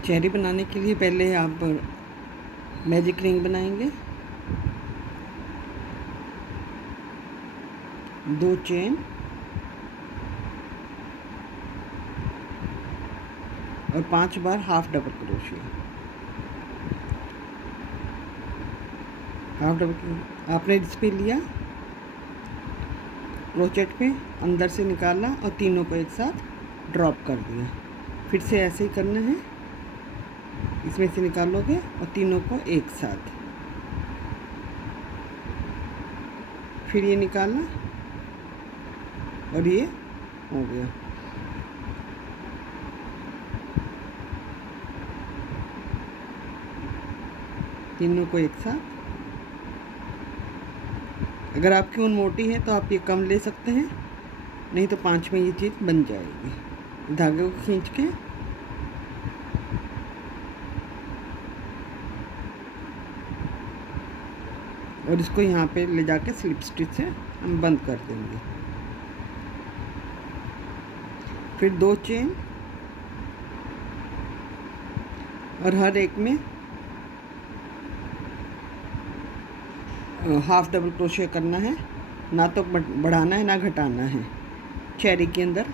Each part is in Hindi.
चेहरे बनाने के लिए पहले आप मैजिक रिंग बनाएंगे, 2 चेन और 5 बार half double crochet. Half double आपने इस पे लिया, क्रोचेट पे अंदर से निकाला और तीनों को एक साथ ड्रॉप कर दिया। फिर से ऐसे ही करना है, इसमें से निकालोगे और तीनों को एक साथ, फिर ये निकाला और ये हो गया। तीनों को एक साथ। अगर आपकी ऊन मोटी है तो आप ये कम ले सकते हैं, नहीं तो 5 में ये चीज़ बन जाएगी। धागे को खींच के और इसको यहाँ पे ले जाके स्लिप स्टिच से हम बंद कर देंगे। फिर 2 चेन और हर एक में हाफ डबल क्रोशिया करना है, ना तो बढ़ाना है ना घटाना है चेरी के अंदर।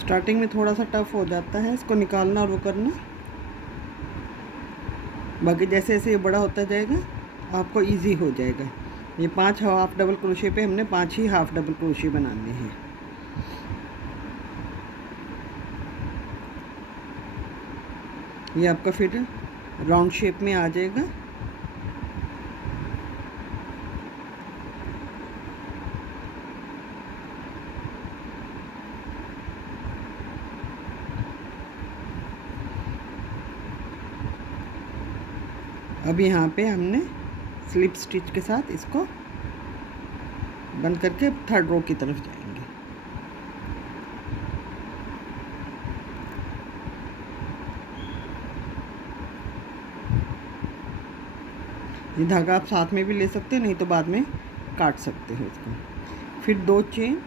स्टार्टिंग में थोड़ा सा टफ हो जाता है इसको निकालना और वो करना, बाकी जैसे जैसे ये बड़ा होता जाएगा आपको इजी हो जाएगा। ये 5 हाफ डबल क्रोशिया पे हमने 5 ही हाफ डबल क्रोशिया बनाने हैं। ये आपका फिर राउंड शेप में आ जाएगा। अब यहाँ पे हमने स्लिप स्टिच के साथ इसको बंद करके थर्ड रो की तरफ जाएंगे। ये धागा आप साथ में भी ले सकते हैं, नहीं तो बाद में काट सकते हो इसको। फिर 2 चेन।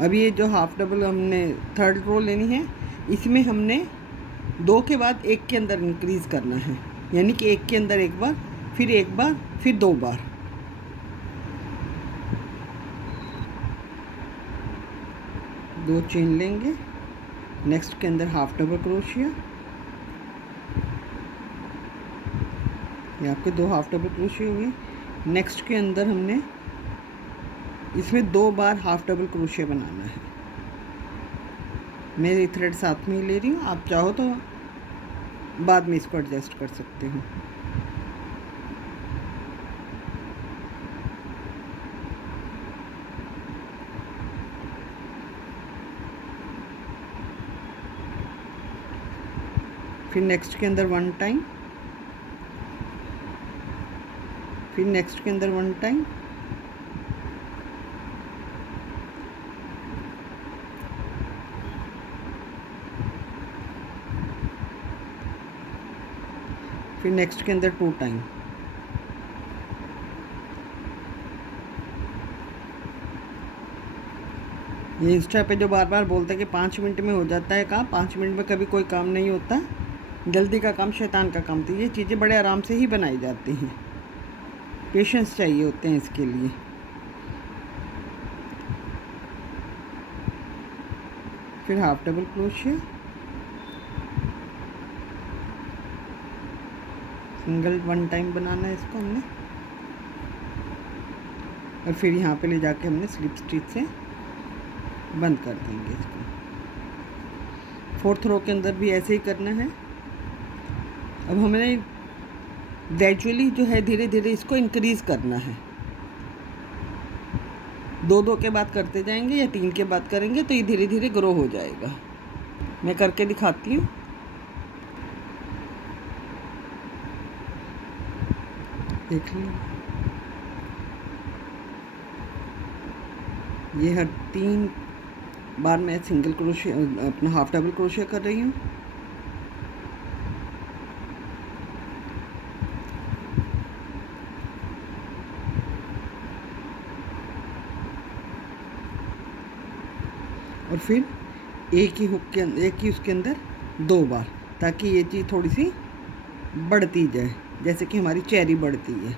अब ये जो हाफ डबल हमने थर्ड रो लेनी है, इसमें हमने 2 के बाद 1 के अंदर इंक्रीज़ करना है, यानी कि 1 के अंदर एक बार, फिर 1 बार, फिर 2 बार। दो चेन लेंगे, नेक्स्ट के अंदर हाफ डबल क्रोशिया, ये आपके 2 हाफ डबल क्रोशिया हुए। नेक्स्ट के अंदर हमने इसमें 2 बार हाफ डबल क्रोशिया बनाना है। मैं ये थ्रेड साथ में ही ले रही हूँ, आप चाहो तो बाद में इसको एडजस्ट कर सकते हो। फिर नेक्स्ट के अंदर 1 टाइम, फिर नेक्स्ट के अंदर 1 टाइम, फिर नेक्स्ट के अंदर 2 टाइम। ये इंस्टा पे जो बार बार बोलते हैं कि 5 मिनट में हो जाता है काम, 5 मिनट में कभी कोई काम नहीं होता। जल्दी का काम शैतान का काम। तो ये चीज़ें बड़े आराम से ही बनाई जाती हैं, पेशेंस चाहिए होते हैं इसके लिए। फिर half double crochet, single 1 time बनाना है इसको हमने, और फिर यहाँ पे ले जाके हमने स्लिप स्टिच से बंद कर देंगे इसको। 4th रो के अंदर भी ऐसे ही करना है। अब हमें ग्रेजुअली जो है धीरे धीरे इसको इंक्रीज़ करना है। 2 के बाद करते जाएंगे या 3 के बाद करेंगे तो ये धीरे धीरे ग्रो हो जाएगा। मैं करके दिखाती हूँ। देख लो, ये हर 3 बार मैं सिंगल क्रोशिया अपना हाफ डबल क्रोशिया कर रही हूँ। और फिर एक ही उसके अंदर 2 बार, ताकि ये चीज़ थोड़ी सी बढ़ती जाए, जैसे कि हमारी चेरी बढ़ती है,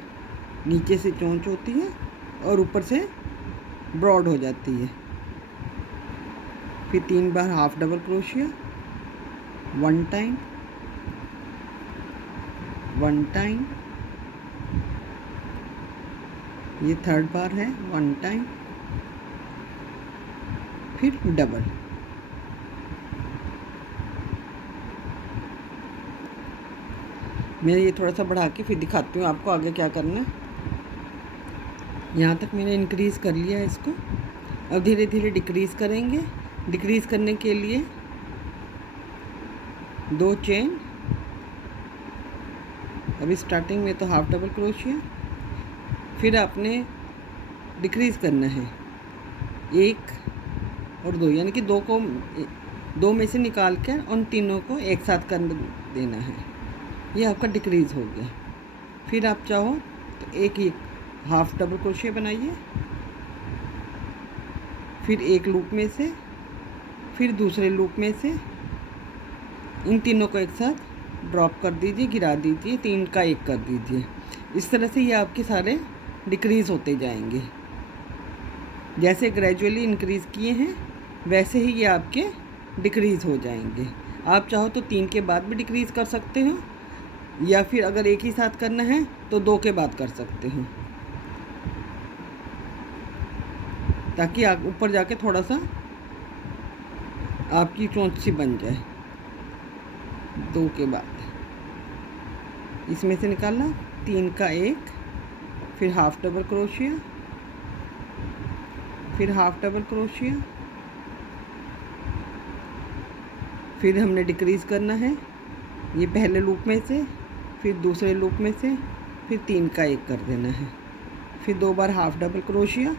नीचे से चोंच होती है और ऊपर से ब्रॉड हो जाती है। फिर 3 बार half double crochet, 1 time, 1 time, ये 3rd बार है, 1 टाइम, फिर डबल। मैं ये थोड़ा सा बढ़ा के फिर दिखाती हूँ आपको आगे क्या करना है। यहाँ तक मैंने इंक्रीज़ कर लिया है इसको। अब धीरे धीरे डिक्रीज़ करेंगे। डिक्रीज़ करने के लिए 2 चेन, अभी स्टार्टिंग में तो हाफ डबल क्रोशिया, फिर आपने डिक्रीज़ करना है 1 और 2, यानी कि 2 में से निकाल कर उन तीनों को एक साथ कर देना है। ये आपका डिक्रीज़ हो गया। फिर आप चाहो तो एक हाफ डबल क्रोशिया बनाइए, फिर एक लूप में से, फिर दूसरे लूप में से इन तीनों को एक साथ ड्रॉप कर दीजिए, गिरा दीजिए, 3 का 1 कर दीजिए। इस तरह से ये आपके सारे डिक्रीज़ होते जाएंगे। जैसे ग्रेजुअली इंक्रीज़ किए हैं वैसे ही ये आपके डिक्रीज़ हो जाएंगे। आप चाहो तो 3 के बाद भी डिक्रीज़ कर सकते हो, या फिर अगर एक ही साथ करना है तो 2 के बाद कर सकते हो, ताकि आप ऊपर जाके थोड़ा सा आपकी चोंच सी बन जाए। 2 के बाद इसमें से निकालना, 3 का 1, फिर हाफ डबल क्रोशिया, फिर हाफ डबल क्रोशिया, फिर हमने डिक्रीज़ करना है ये पहले लूप में से, फिर दूसरे लूप में से, फिर 3 का 1 कर देना है, फिर 2 बार हाफ डबल क्रोशिया,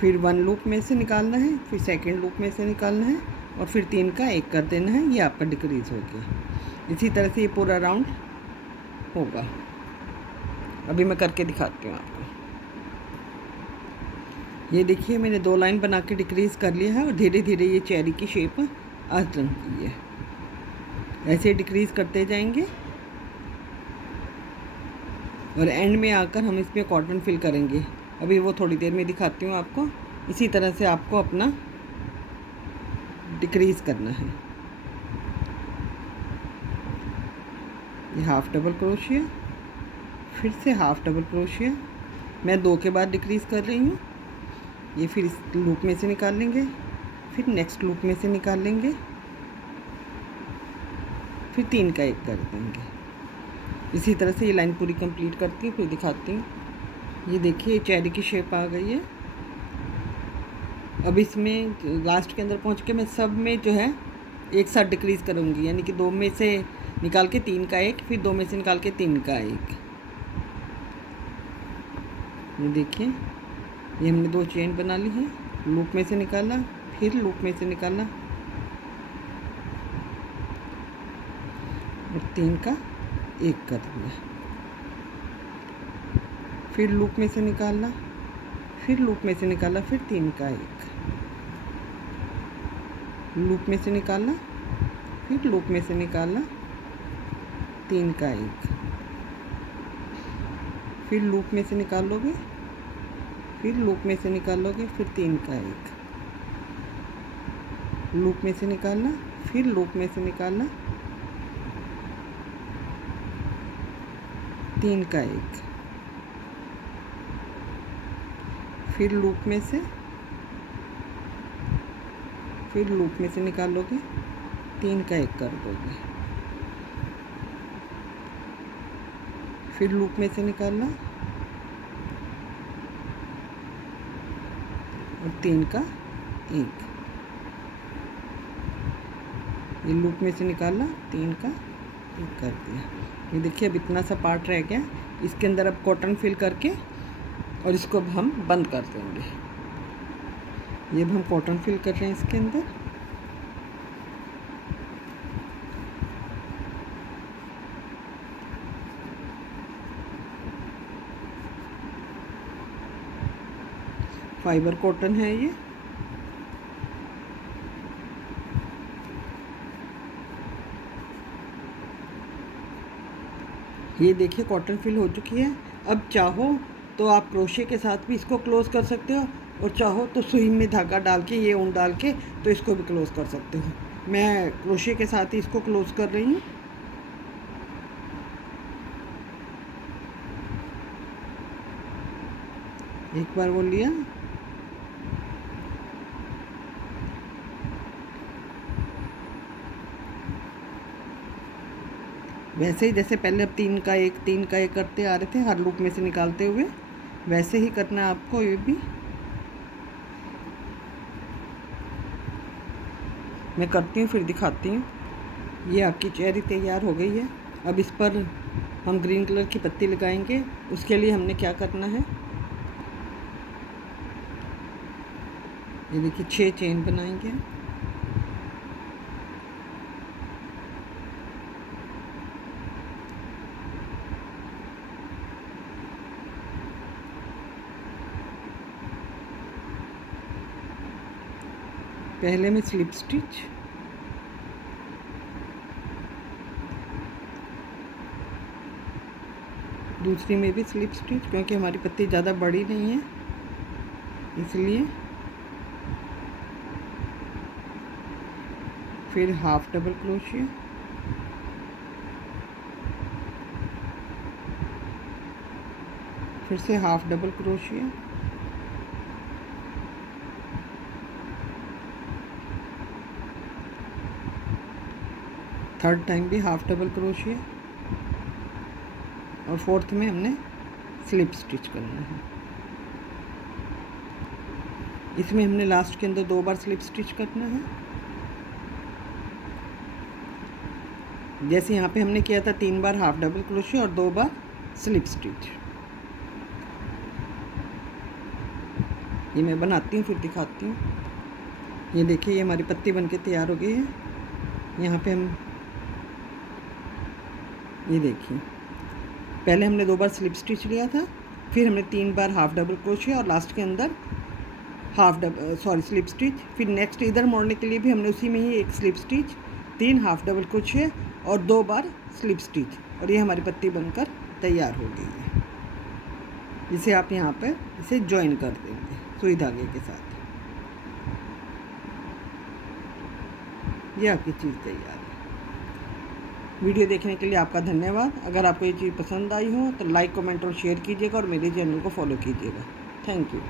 फिर 1 लूप में से निकालना है, फिर सेकंड लूप में से निकालना है और फिर 3 का 1 कर देना है। ये आपका डिक्रीज़ हो गया। इसी तरह से ये पूरा राउंड होगा। अभी मैं करके दिखाती हूँ आपको। ये देखिए मैंने 2 लाइन बना के डिक्रीज़ कर लिया है और धीरे धीरे ये चेरी की शेप आ रही है। ऐसे डिक्रीज़ करते जाएंगे और एंड में आकर हम इसमें कॉटन फिल करेंगे। अभी वो थोड़ी देर में दिखाती हूँ आपको। इसी तरह से आपको अपना डिक्रीज़ करना है। ये हाफ डबल क्रोशिया, फिर से हाफ डबल क्रोशिया, मैं 2 के बाद डिक्रीज़ कर रही हूँ। ये फिर इस लूप में से निकाल लेंगे, फिर नेक्स्ट लूप में से निकाल लेंगे, फिर 3 का 1 कर देंगे। इसी तरह से ये लाइन पूरी कंप्लीट करती हूँ, फिर दिखाती हूँ। ये देखिए चेरी की शेप आ गई है। अब इसमें लास्ट के अंदर पहुँच के मैं सब में जो है एक साथ डिक्रीज़ करूँगी, यानी कि 2 में से निकाल के 3 का 1, फिर 2 में से निकाल के 3 का 1। ये देखिए ये हमने 2 चेन बना ली है। लूप में से निकाला, फिर लूप में से निकाला और 3 का 1 कर दिया, फिर लूप में से निकालना, फिर लूप में से निकाला, फिर 3 का 1, लूप में से निकालना, फिर लूप में से निकालना, 3 का 1, फिर लूप में से निकालोगे, फिर लूप में से निकालोगे, फिर 3 का 1, लूप में से निकालना, फिर लूप में से निकालना, 3 का 1, फिर लूप में से, फिर लूप में से निकालोगे, 3 का 1 कर दोगे, फिर लूप में से निकालना और 3 का 1, ये लूप में से निकालना, 3 का 1 कर दिया। ये देखिए अब इतना सा पार्ट रह गया, इसके अंदर अब कॉटन फिल करके और इसको अब हम बंद कर देंगे। ये अब हम कॉटन फिल कर रहे हैं इसके अंदर। फाइबर कॉटन है ये देखिए कॉटन फिल हो चुकी है। अब चाहो तो आप क्रोशे के साथ भी इसको क्लोज़ कर सकते हो, और चाहो तो सुई में धागा डाल के, ये ऊन डाल के, तो इसको भी क्लोज़ कर सकते हो। मैं क्रोशे के साथ ही इसको क्लोज़ कर रही हूँ। एक बार वो लिया, वैसे ही जैसे पहले अब 3 का 1 करते आ रहे थे हर लूप में से निकालते हुए, वैसे ही करना है आपको ये भी। मैं करती हूँ फिर दिखाती हूँ। ये आपकी चेरी तैयार हो गई है। अब इस पर हम ग्रीन कलर की पत्ती लगाएंगे। उसके लिए हमने क्या करना है, ये देखिए 6 चेन बनाएंगे। पहले में स्लिप स्टिच, दूसरी में भी स्लिप स्टिच, क्योंकि हमारी पत्ती ज़्यादा बड़ी नहीं है इसलिए। फिर हाफ डबल क्रोशिया, फिर से half double crochet, third time भी हाफ डबल क्रोशिया, और फोर्थ में हमने स्लिप स्टिच करना है। इसमें हमने लास्ट के अंदर 2 बार स्लिप स्टिच करना है। जैसे यहाँ पे हमने किया था 3 बार हाफ डबल क्रोशिया और 2 बार स्लिप स्टिच। ये मैं बनाती हूँ फिर दिखाती हूँ। ये देखिए ये हमारी पत्ती बनके तैयार हो गई है। यहाँ पे हम ये देखिए पहले हमने 2 बार स्लिप स्टिच लिया था, फिर हमने 3 बार हाफ डबल क्रोशिया और लास्ट के अंदर स्लिप स्टिच। फिर नेक्स्ट इधर मोड़ने के लिए भी हमने उसी में ही 1 slip stitch, 3 half double crochet और 2 बार स्लिप स्टिच, और ये हमारी पत्ती बनकर तैयार हो गई है। जिसे आप यहाँ पर इसे ज्वाइन कर देंगे सुई धागे के साथ। ये आपकी चीज़ तैयार है। वीडियो देखने के लिए आपका धन्यवाद। अगर आपको ये चीज़ पसंद आई हो तो लाइक, कमेंट और शेयर कीजिएगा, और मेरे चैनल को फॉलो कीजिएगा। Thank you.